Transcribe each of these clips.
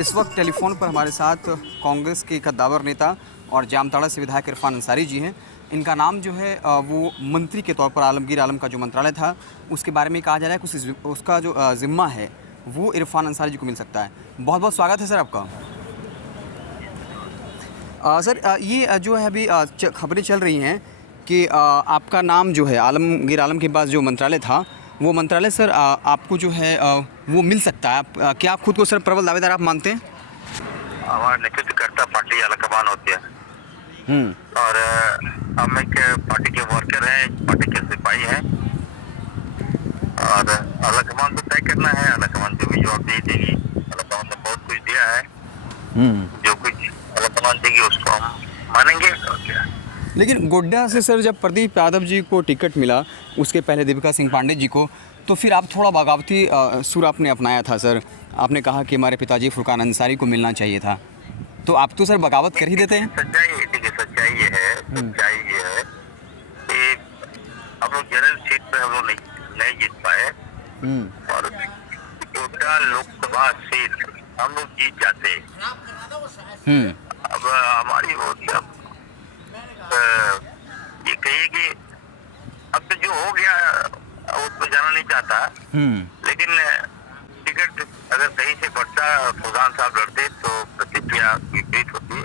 इस वक्त टेलीफोन पर हमारे साथ कांग्रेस के कद्दावर नेता और जामताड़ा से विधायक इरफान अंसारी जी हैं। इनका नाम जो है वो मंत्री के तौर पर आलमगीर आलम का जो मंत्रालय था उसके बारे में कहा जा रहा है कि उसका जो ज़िम्मा है वो इरफान अंसारी जी को मिल सकता है। बहुत बहुत स्वागत है सर आपका। सर ये जो है अभी खबरें चल रही हैं कि आपका नाम जो है आलमगीर आलम के पास जो मंत्रालय था वो मंत्रालय सर आपको जो है वो मिल सकता है। क्या आप खुद को सर प्रबल दावेदार आप मानते हैं? हमारा नेतृत्व करता पार्टी आलाकमान होती है और हम एक पार्टी के वर्कर हैं, पार्टी के सिपाही हैं और आलाकमान को तय करना है। आलाकमान जो भी जवाब दे देगी। आलाकमान ने बहुत कुछ दिया है, जो कुछ आलाकमान देगी उसको हम मानेंगे और क्या। लेकिन गोड्डा से सर जब प्रदीप यादव जी को टिकट मिला, उसके पहले दीपिका सिंह पांडे जी को, तो फिर आप थोड़ा बगावती सुर आपने अपनाया था सर। आपने कहा कि हमारे पिताजी फुरकान अंसारी को मिलना चाहिए था, तो आप तो सर बगावत कर ही देते हैं। सच्चाई ये है कि हम लोग जनरल सीट पे हम लोग नहीं जीत पाए और गोड्डा लोकसभा सीट हम लोग जीत जाते। अब हमारी वो ये कहिए कि अब तो जो हो गया उसको जाना नहीं चाहता, लेकिन टिकट अगर सही से बढ़ता फुरकान साहब लड़ते तो प्रतिक्रिया विपरीत होती,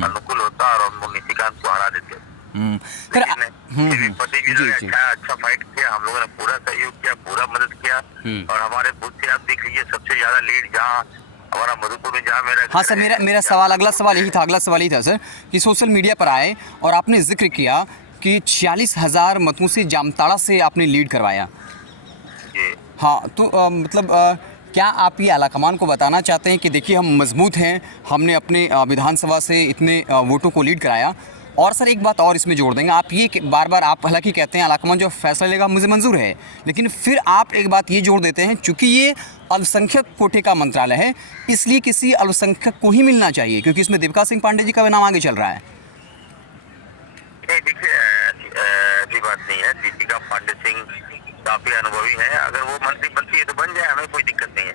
अनुकूल होता और हम लोग निशिकांत को हरा देते। प्रदीप जी ने अच्छा फाइट किया, हम लोगों ने पूरा सहयोग किया, पूरा मदद किया और हमारे बूथ से आप देख लीजिए सबसे ज्यादा लीड जहाँ हमारा मधुपुर में जहाँ मेरा। हाँ सर, मेरा सवाल अगला सवाल यही था सर कि सोशल मीडिया पर आए और आपने जिक्र किया कि 46,000 मतों से जामताड़ा से आपने लीड करवाया। हाँ, तो मतलब क्या आप ये आलाकमान को बताना चाहते हैं कि देखिए हम मजबूत हैं, हमने अपने विधानसभा से इतने वोटों को लीड कराया। और सर एक बात और इसमें जोड़ देंगे, आप ये बार बार आप हालांकि कहते हैं आलाकमान जो फैसला लेगा मुझे मंजूर है, लेकिन फिर आप एक बात ये जोड़ देते हैं चूँकि ये अल्पसंख्यक कोटे का मंत्रालय है इसलिए किसी अल्पसंख्यक को ही मिलना चाहिए, क्योंकि इसमें दीपिका सिंह पांडे जी का भी नाम आगे चल रहा है। देखिए ऐसी बात नहीं है, दीपिका पांडे सिंह काफी अनुभवी है, अगर वो मंत्री बनती है तो बन जाए, हमें कोई दिक्कत नहीं है।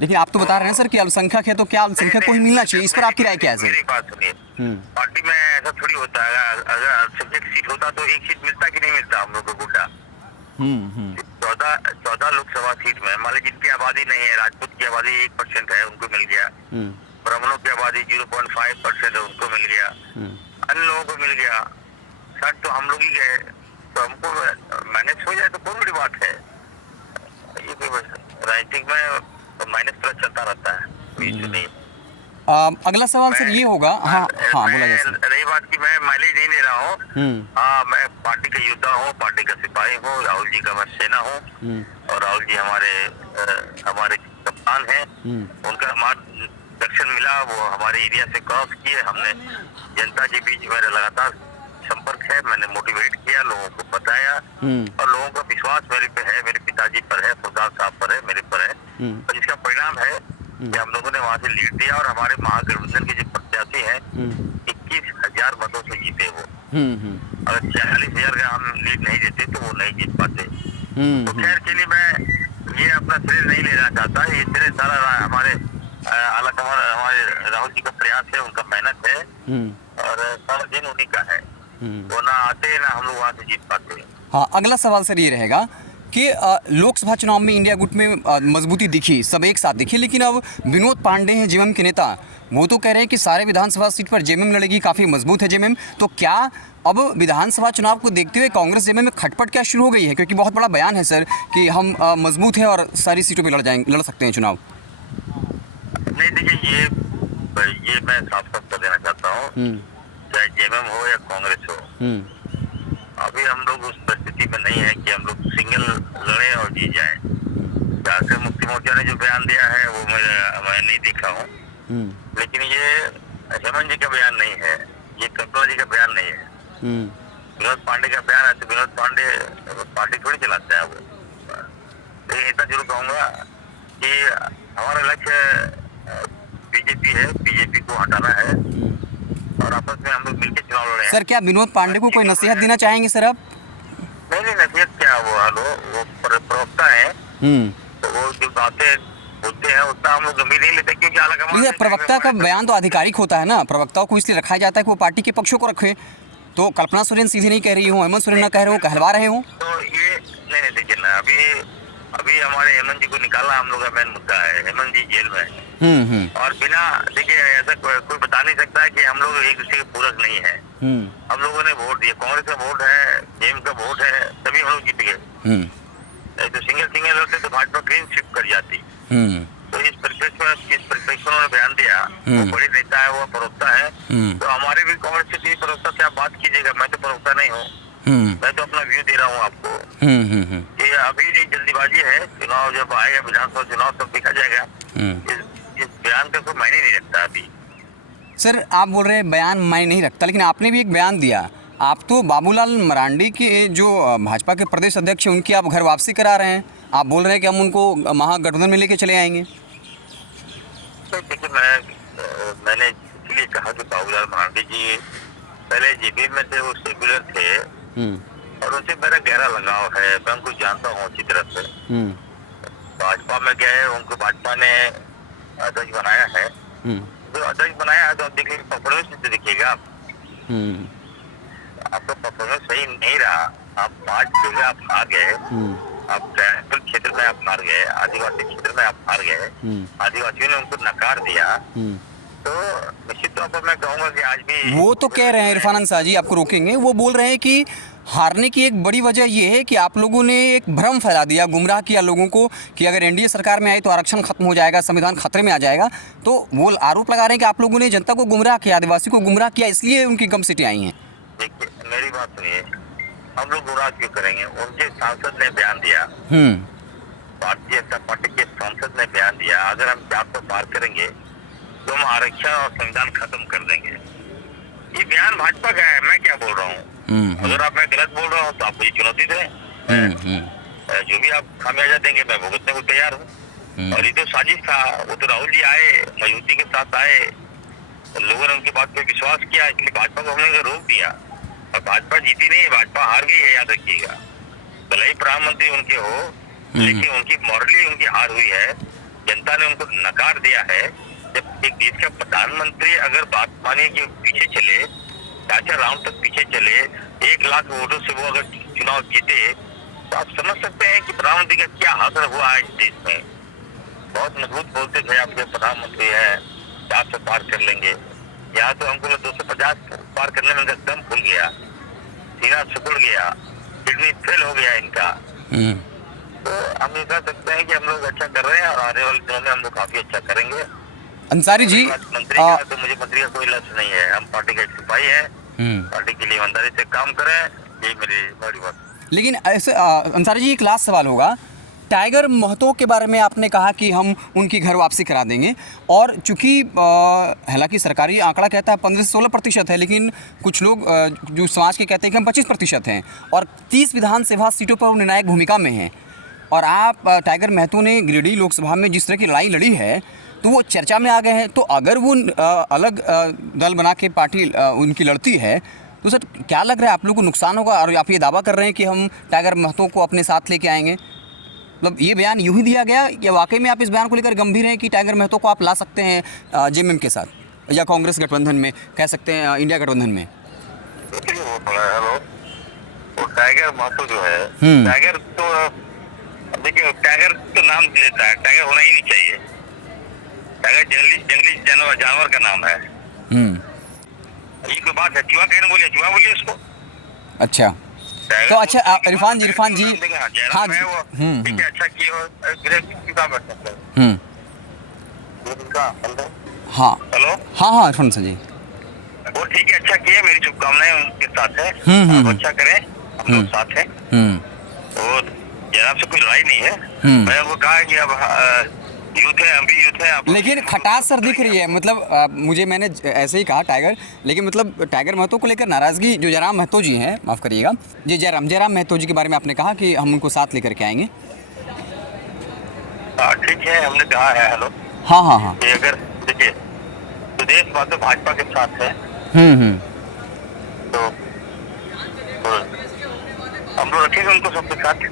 लेकिन आप तो बता रहे हैं सर कि अल्पसंख्यक है तो क्या अल्पसंख्यक को ही मिलना चाहिए, इस पर आपकी राय क्या है सर? मेरी बात सुनिए, पार्टी में ऐसा थोड़ी होता है, अगर अल्पसंख्यक सीट होता तो एक सीट मिलता कि नहीं मिलता हम लोग को गोड्डा। 14 लोकसभा सीट में मान लीजिए जिनकी आबादी नहीं है, राजपूत की आबादी 1% है उनको मिल गया, ब्राह्मणों की आबादी 0.5% है उनको मिल गया, अन्य लोगों को मिल गया, 60 तो हम लोग ही गए, तो हमको मैनेज हो जाए तो बहुत बड़ी बात है। ये कोई राजनीतिक में तो माइनस प्लस चलता रहता है, कोई इशू नहीं। अगला सवाल सर ये होगा। हाँ बोला जाए सर। रही बात की मैं माइलेज नहीं ले रहा हूँ, हाँ मैं पार्टी का योद्धा हूँ, पार्टी का सिपाही हूँ, राहुल जी का मैं सेना हूँ और राहुल जी हमारे कप्तान हैं, उनका मार्गदर्शन मिला, वो हमारे एरिया से क्रॉस किए, हमने जनता के बीच मेरा लगातार संपर्क है, मैंने मोटिवेट किया, लोगों को बताया और लोगों का विश्वास मेरे पे है, मेरे पिताजी पर है, फुरकान साहब पर है, मेरे पर है, और जिसका परिणाम है कि हम लोगों ने वहाँ से लीड दिया और हमारे महागठबंधन के जो प्रत्याशी हैं 21,000 मतों से जीते वो। अगर 40,000 का हम लीड नहीं देते तो वो नहीं जीत पाते। तो खैर के लिए मैं ये अपना श्रेय नहीं लेना चाहता, ये श्रेय सारा हमारे आलाकमान हमारे राहुल जी का प्रयास है, उनका मेहनत है और सारा दिन उन्हीं का है, वो ना आते ना हम लोग वहाँ से जीत पाते। हाँ, अगला सवाल सर ये रहेगा कि लोकसभा चुनाव में इंडिया गुट में मजबूती दिखी, सब एक साथ दिखी, लेकिन अब विनोद पांडे हैं जेएमएम के नेता, वो तो कह रहे हैं कि सारे विधानसभा सीट पर जेएमएम लड़ेगी, काफ़ी मजबूत है जेएमएम। तो क्या अब विधानसभा चुनाव को देखते हुए कांग्रेस जेएमएम में खटपट क्या शुरू हो गई है? क्योंकि बहुत बड़ा बयान है सर कि हम मजबूत हैं और सारी सीटों पर लड़ सकते हैं चुनाव। नहीं देखिए, ये मैं साफ साफ देना चाहता हूँ, चाहे जेएमएम हो या कांग्रेस हो, अभी हम लोग उस परिस्थिति में नहीं है कि हम लोग सिंगल लड़े और जीत जाए। झारखंड मुक्ति मोर्चा ने जो बयान दिया है वो मैं नहीं देखा हूँ, लेकिन ये हेमंत जी का बयान नहीं है, ये कल्पना जी का बयान नहीं है, विनोद पांडे का बयान है। तो विनोद पांडे पार्टी थोड़ी चलाता है वो। लेकिन इतना जरूर कहूँगा कि हमारा लक्ष्य बीजेपी है, बीजेपी को हटाना है और आपस में हम लोग मिलकर चुनाव लड़े हैं। सर क्या विनोद पांडे को कोई नसीहत देना चाहेंगे सर आप? नहीं, नसीहत क्या, वो प्रवक्ता है, तो वो जो बातें बोलते हैं उतना हम लोग गंभीर नहीं लेते, क्योंकि आला कमान लेकिन प्रवक्ता का बयान तो आधिकारिक होता है ना, प्रवक्ताओं को इसलिए रखा जाता है कि वो पार्टी के पक्षों को रखे। तो कल्पना सोरेन सीधे नहीं कह रही हूँ, हेमंत सोरेन ना कह रहे हो, कहलवा रहे हो। तो ये नहीं देखिए ना, अभी हमारे हेमंत जी को निकाला हम लोग का मेन मुद्दा है, हेमंत जी जेल में है। और बिना देखिए ऐसा कोई बता नहीं सकता है कि हम लोग एक दूसरे के पूरक नहीं है। हम लोगों ने वोट दिया, कांग्रेस का वोट है, जेएम का वोट है, तभी हम लोग जीत गए। तो सिंगल लड़ते तो भाजपा क्लीन स्वीप कर जाती। तो इस परिप्रेक्ष्य में उन्होंने बयान दिया, वो बड़े नेता है, वो प्रवक्ता है। तो हमारे भी कांग्रेस के प्रवक्ता से आप बात कीजिएगा, मैं तो प्रवक्ता नहीं हूँ, मैं तो अपना व्यू दे रहा हूँ आपको। कि अभी एक जल्दीबाजी है, चुनाव जब आएगा विधानसभा चुनाव तब देखा जाएगा। इस बयान का कोई मायने नहीं रखता अभी। सर आप बोल रहे हैं बयान मायने नहीं रखता, लेकिन आपने भी एक बयान दिया, आप तो बाबूलाल मरांडी के जो भाजपा के प्रदेश अध्यक्ष हैं उनकी आप घर वापसी करा रहे हैं। आप बोल रहे हैं कि हम उनको महागठबंधन में लेके चले आएंगे। तो देखिए मैंने इसलिए कहा कि बाबूलाल मरांडी जी पहले जेबीएम में थे, वो सेक्युलर थे और उनसे मेरा गहरा लगाव है, मैं उनको जानता हूँ अच्छी तरह से। भाजपा में गए, उनको भाजपा ने अध्यक्ष बनाया है। तो अध्यक्ष बनाया है तो आप देखिए परफॉर्मेंस से देखिएगा, आपका परफॉर्मेंस सही नहीं रहा। आप 5 जगह आप हार गए, आप ट्राइबल क्षेत्र में आप हार गए, आदिवासी क्षेत्र में आप हार गए, आदिवासियों ने उनको नकार दिया। तो निश्चित तौर पर मैं कहूँगा कि आज भी वो तो कह रहे हैं, इरफान अंसारी जी आपको रोकेंगे, वो बोल रहे हैं कि हारने की एक बड़ी वजह ये है कि आप लोगों ने एक भ्रम फैला दिया, गुमराह किया लोगों को कि अगर एनडीए सरकार में आई तो आरक्षण खत्म हो जाएगा, संविधान खतरे में आ जाएगा। तो वो आरोप लगा रहे हैं कि आप लोगों ने जनता को गुमराह किया, आदिवासी को गुमराह किया, इसलिए उनकी कम सीटें आई हैं। देखिए मेरी बात सुनिए, हम लोग गुमराह क्यों करेंगे? उनके सांसद ने बयान दिया, भारतीय जनता पार्टी के सांसद ने बयान दिया, अगर हम 400 पार करेंगे तो हम आरक्षण और संविधान खत्म कर देंगे। ये बयान भाजपा का है, मैं क्या बोल रहा हूँ? अगर आप मैं गलत बोल रहा हूँ तो आप मुझे चुनौती दें, जो भी आप खामियाजा देंगे मैं भुगतने को तैयार हूँ। और ये तो साजिश था, वो तो राहुल जी आए, मजबूती के साथ आए, लोगों ने उनकी बात पे विश्वास किया, इसलिए भाजपा को हमने रोक दिया और भाजपा जीती नहीं, भाजपा हार गई है, याद रखिएगा। भले ही प्रधानमंत्री उनके हो, लेकिन उनकी मॉरली उनकी हार हुई है, जनता ने उनको नकार दिया है। जब एक देश का प्रधानमंत्री अगर बात मानिए कि पीछे चले, 4 राउंड तक पीछे चले, 1 लाख वोटों से वो अगर चुनाव जीते, तो आप समझ सकते हैं कि प्रधानमंत्री का क्या हासिल हुआ है इस देश में। बहुत मजबूत बोलते थे आप जो प्रधानमंत्री है, 400 पार कर लेंगे, यहाँ तो हमको 250 पार करने में दम खुल गया, सीना सिकुड़ गया, किडनी फेल हो गया इनका। तो हम ये कह सकते हैं कि हम लोग अच्छा कर रहे हैं और आने वाले दिनों में हम लोग काफी अच्छा करेंगे। अंसारी जी, मंत्री का तो मुझे मंत्री का कोई लक्ष्य नहीं है, हम पार्टी का एक सिपाही है, पार्टी के लिए ईमानदारी से काम करें, यही मेरी बड़ी बात। लेकिन ऐसे अंसारी जी एक लास्ट सवाल होगा, टाइगर महतो के बारे में आपने कहा कि हम उनकी घर वापसी करा देंगे, और चूंकि हालांकि सरकारी आंकड़ा कहता है 15 से 16% है, लेकिन कुछ लोग जो समाज के कहते हैं कि हम 25% हैं और 30 विधानसभा सीटों पर निर्णायक भूमिका में हैं। और आप टाइगर महतो ने गिरिडीह लोकसभा में जिस तरह की लड़ाई लड़ी है तो वो चर्चा में आ गए हैं। तो अगर वो अलग दल बना के पार्टी उनकी लड़ती है तो सर क्या लग रहा है आप लोगों को नुकसान होगा? और आप ये दावा कर रहे हैं कि हम टाइगर महतो को अपने साथ लेके आएंगे, मतलब ये बयान यूं ही दिया गया या वाकई में आप इस बयान को लेकर गंभीर हैं कि टाइगर महतो को आप ला सकते हैं जेएमएम के साथ या कांग्रेस गठबंधन में, कह सकते हैं इंडिया गठबंधन में? हेलो, वो टाइगर महतो जो है, टाइगर तो देखिए टाइगर तो नाम देता है, टाइगर होना ही नहीं चाहिए। टाइगर जंगली जानवर का नाम है। ये कोई बात है? चूहा कहने बोलिए, चूहा बोलिए उसको। अच्छा तो अच्छा इरफान जी हाँ जी ठीक है, अच्छा किए हो हाँ हेलो हाँ इरफान जी वो ठीक है, अच्छा किए, मेरी शुभकामनाएं उनके साथ है, आप अच्छा करें, हम लोग साथ हैं। तो जनाब से कोई लड़ाई नहीं है, मैंने उनको कहा कि अब यूथ है, हम भी यूथ है। लेकिन खटास सर दिख रही है, मतलब मुझे मैंने ऐसे ही कहा टाइगर, लेकिन मतलब टाइगर महतो को लेकर नाराजगी जो जयराम महतो जी हैं, माफ़ करिएगा जी, जयराम महतो जी के बारे में आपने कहा कि हम उनको साथ लेकर के आएंगे। ठीक है, हमने कहा है। हेलो हाँ कि अगर देखिए प्रदेश बात तो भाजपा के साथ है, तो हम लोग रखेंगे उनको सबके साथ।